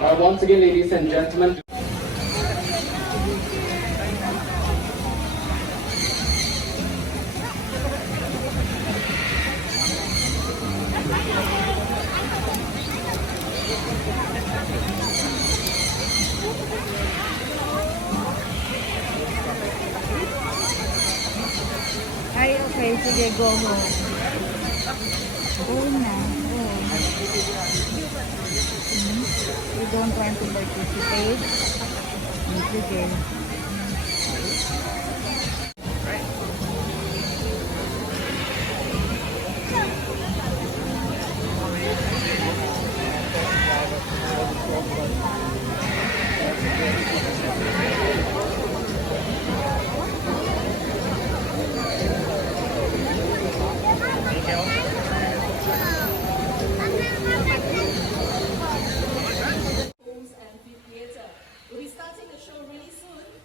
Once again, ladies and gentlemen. Ay, okay. Sige, go home. Go na. Go. You don't want to participate? Sige. Homes and theatre. We'll be starting the show really soon.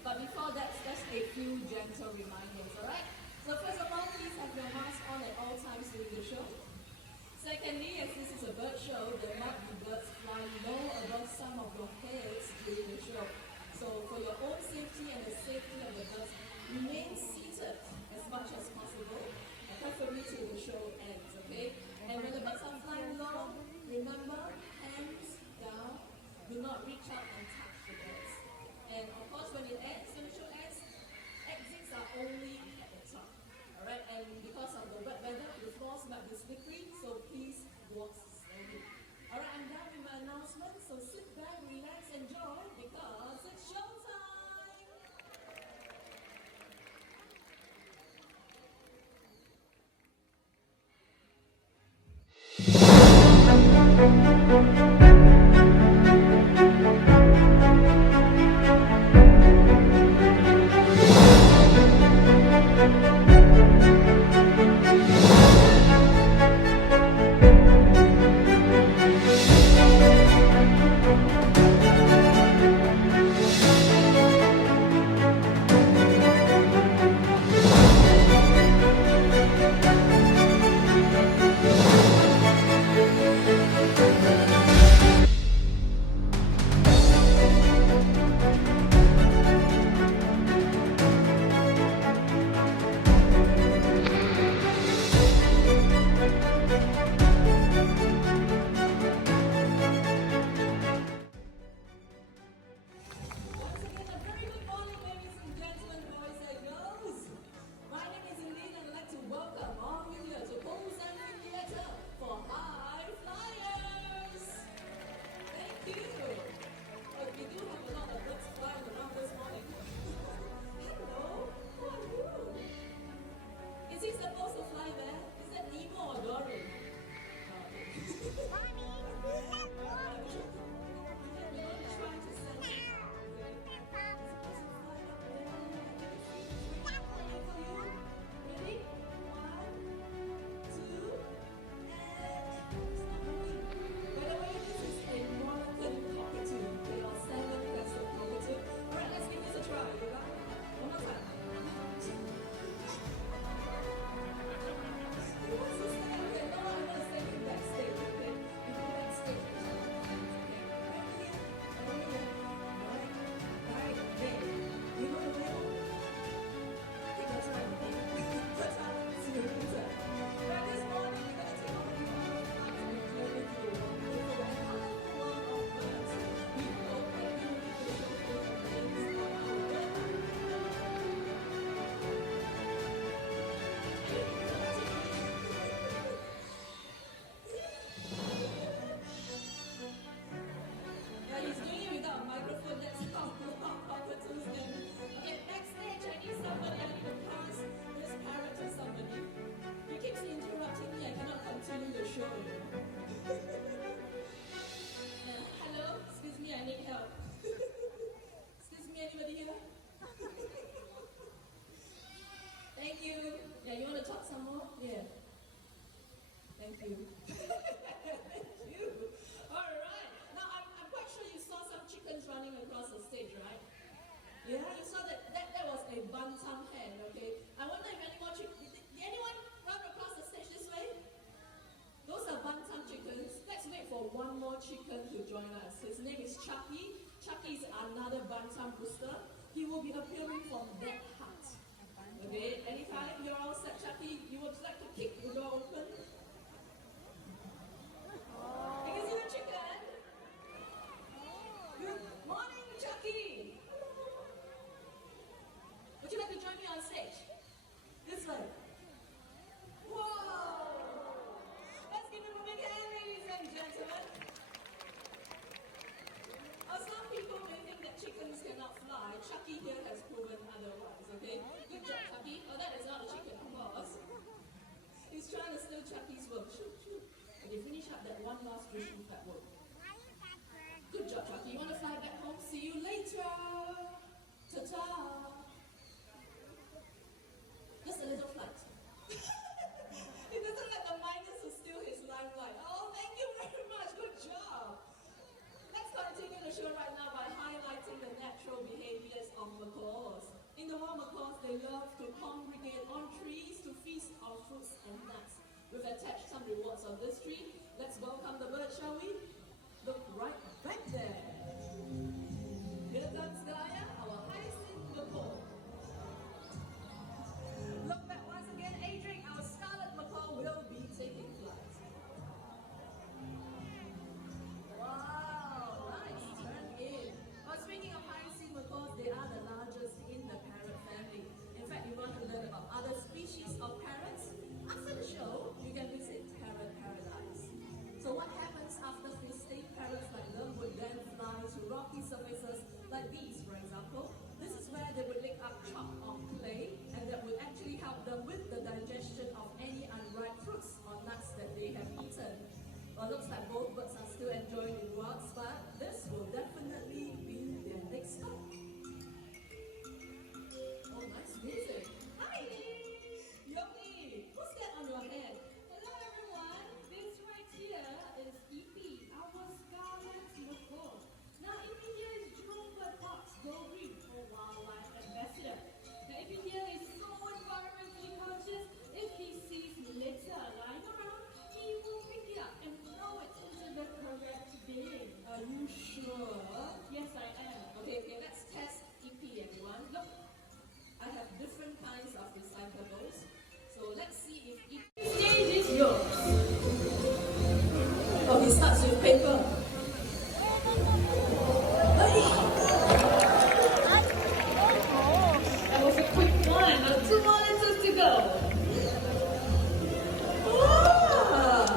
chicken to join us. His name is Chucky. Chucky is another bantam rooster. He will be appearing from that hut. Okay, anytime you're all set, Chucky, you would like to kick the door open? You can see the chicken. Good morning, Chucky. Would you like to join me on stage? This way. Whoa! Let's give him a big hand, ladies and gentlemen. Some people may think that chickens cannot fly. Chucky here has proven otherwise, okay? Good job, Chucky. Oh, that is not a chicken, of course. He's trying to steal Chucky's work. Shoot, shoot. Okay, finish up that one last wishing that work. Good job, Chucky. You want to fly back home? See you later. Ta-ta. Just a little flight. He doesn't let the miners who steal his limelight. Oh, thank you very much. Good job. Let's continue the show right now by highlighting the natural behaviors of macaws. In the wild, macaws, they love to congregate on trees to feast on fruits and nuts. We've attached some rewards on this tree. Let's welcome the bird, shall we? Look right back there. Here comes Gaia, our hyacinth macaw. Look back once again, Adrian, our scarlet macaw will be taking flight. Wow, nice, turn in. Well, speaking of hyacinth macaws, they are the largest in the parrot family. In fact, you want to learn about other species of parrots? After the show, you can visit Parrot Paradise. So what happens after feasting? Parrots like them would then fly to rocky surfaces like these, for example. This is where they would lick up chop of clay, and that would actually help them with the digestion of any unripe fruits or nuts that they have eaten. Well, looks like both birds are still enjoying the rewards, but this will definitely be their next stop. Oh, nice music. Hi! Yogi! What's that on your head? Hello everyone, this right here is EP, our scarlet macaw. Now EP here is Jurong Bird Park's Go Green for Wildlife Ambassador. Now EP here is so environmentally conscious. If he sees litter lying around, he will pick it up and throw it into the correct bin. Are you sure? Yes, I am. Okay, let's test EP, everyone. Look, I have different kinds of recyclables. So let's see if EP... Stage is yours. Oh, he starts with paper. That was a quick one. Now 2 more letters to go. Ah!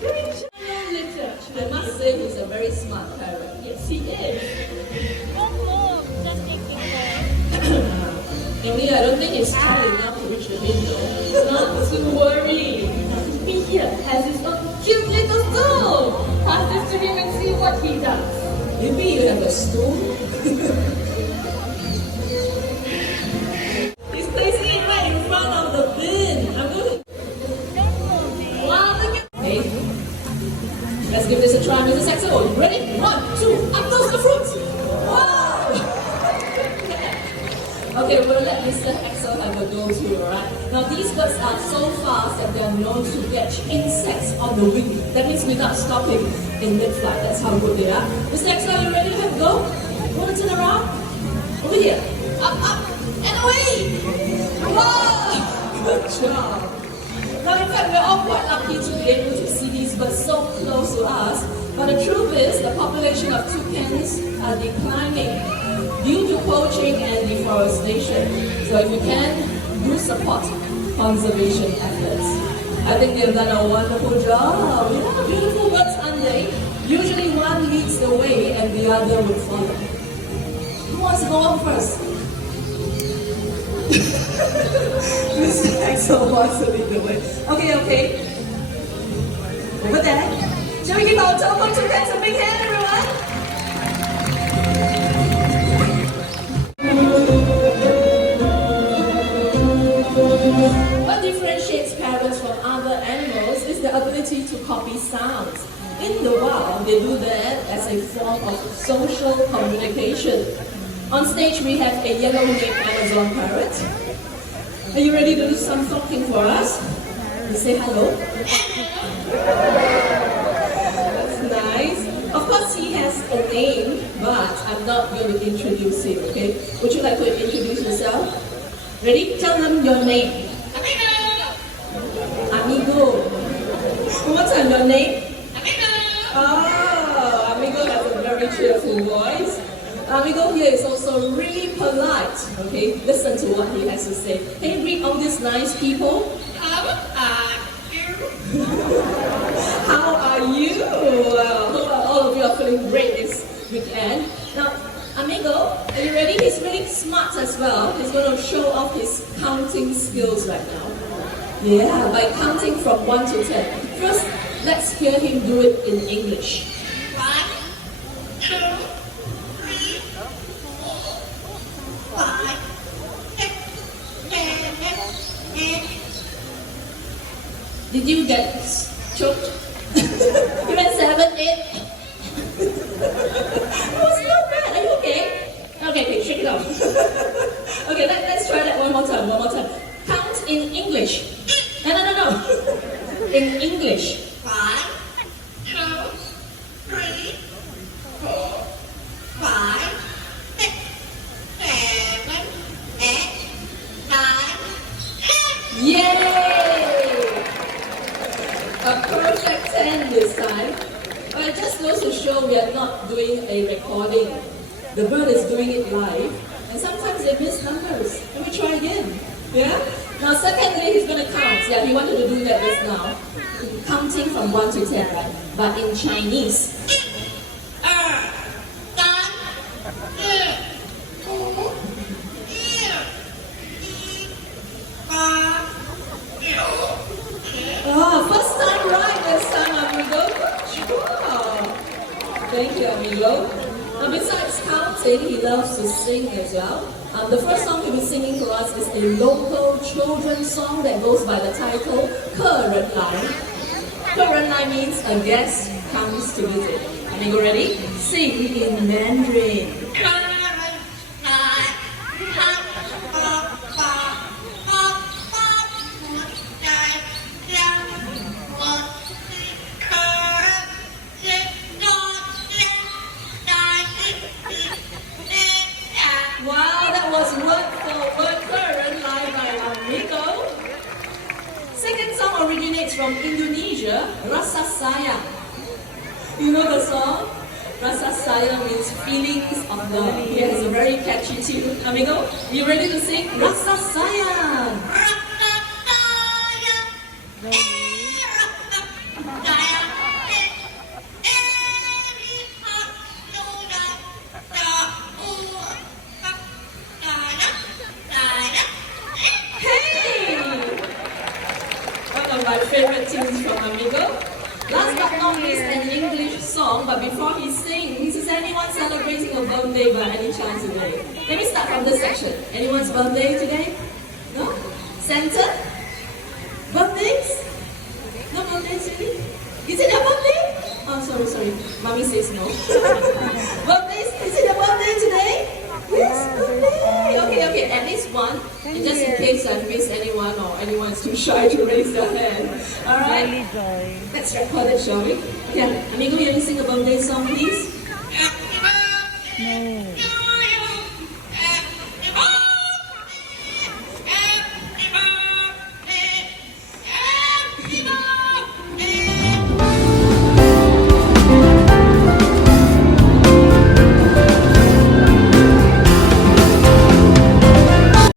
Very channel litter. I must say he's a very smart parrot. Yes, he is. Just take picture. Only I don't think it's tall enough to reach the window. Not to worry. He here has his own cute little stool. Pass this to him and see what he does. Maybe you have a stool? He's placing it right in front of the bin. I'm going to... Wow, look at... Hey, let's give this a try, Mrs. Axel. Ready? 1, 2, up goes the fruit! Wow! Okay, we'll let Mr. Axel have a go too, alright? Now these birds are so fast that they are known to catch insects on the wing. That means without stopping in mid-flight. That's how good they are. Mr. Axel, are you ready to have a go? You want to turn around? Over here. Up, and away! Wow! Good job! Now in fact, we're all quite lucky to be able to see these birds so close to us. But the truth is, the population of toucans are declining due to poaching and deforestation. So if you can, do support conservation efforts. I think they've done a wonderful job. Yeah, beautiful birds, aren't they? Usually one leads the way and the other will follow. Who wants to go on first? Mr. Axel wants to lead the way. Okay. Over there. Shall we give our telephone toucans a big hand, everyone? What differentiates parrots from other animals is the ability to copy sounds. In the wild, they do that as a form of social communication. On stage, we have a yellow-necked Amazon parrot. Are you ready to do some talking for us? You say hello. going to introduce him, okay? Would you like to introduce yourself? Ready? Tell them your name. Amigo. One more time, your name? Oh, Amigo has a very cheerful voice. Amigo here is also really polite. Okay, listen to what he has to say. Can you greet all these nice people? How are you? Hope all of you are feeling great this weekend. Now, Amigo, are you ready? He's really smart as well. He's going to show off his counting skills right now. Yeah, by counting from 1 to 10. First, let's hear him do it in English. 1, 2, 3, 4, 5, 6, 7, 8. Did you get choked? You went 7, 8. That was not bad. Are you okay? Okay, shake it off. Okay, let's try that one more time. Count in English. No. In English. 5, 2, 3, 4, 5, 6, 7, 8, 9, 10. Yay! A perfect 10 this time. But it just goes to show we are not doing a recording. The bird is doing it live. And sometimes they miss numbers. Let me try again. Yeah? Now, secondly, he's going to count. Yeah, he wanted to do that just now. Counting from 1 to 10, right? But in Chinese. First time right this time, amigo. Good job. Thank you, amigo. Now, besides counting, he loves to sing as well. The first song he'll be singing for us is a local children's song that goes by the title 客人来. 客人来 means a guest comes to visit. Amigo, ready? Sing in Mandarin. 客人来 Wow, that was word for word 客人来 by Amigo. Second song originates from Indonesia, Rasa Sayang. You know the song? Rasa Sayang means feelings of love. He has a very catchy tune. Amigo, you ready to sing? Rasa Sayang. My favorite tunes from Amigo. Last but not least, an English song, but before he sings, is anyone celebrating a birthday by any chance today? Let me start from this section. Anyone's birthday today? No? Santa? Birthdays? No birthdays today? Is it your birthday? Oh, sorry. Mommy says no. Birthdays? Is it your birthday today? Yes, birthday! Okay, at least one. And just in case I've missed anyone or anyone's too shy to raise their hand. Alright? Let's record it, shall we? Okay, amigo, can you sing a birthday song, please?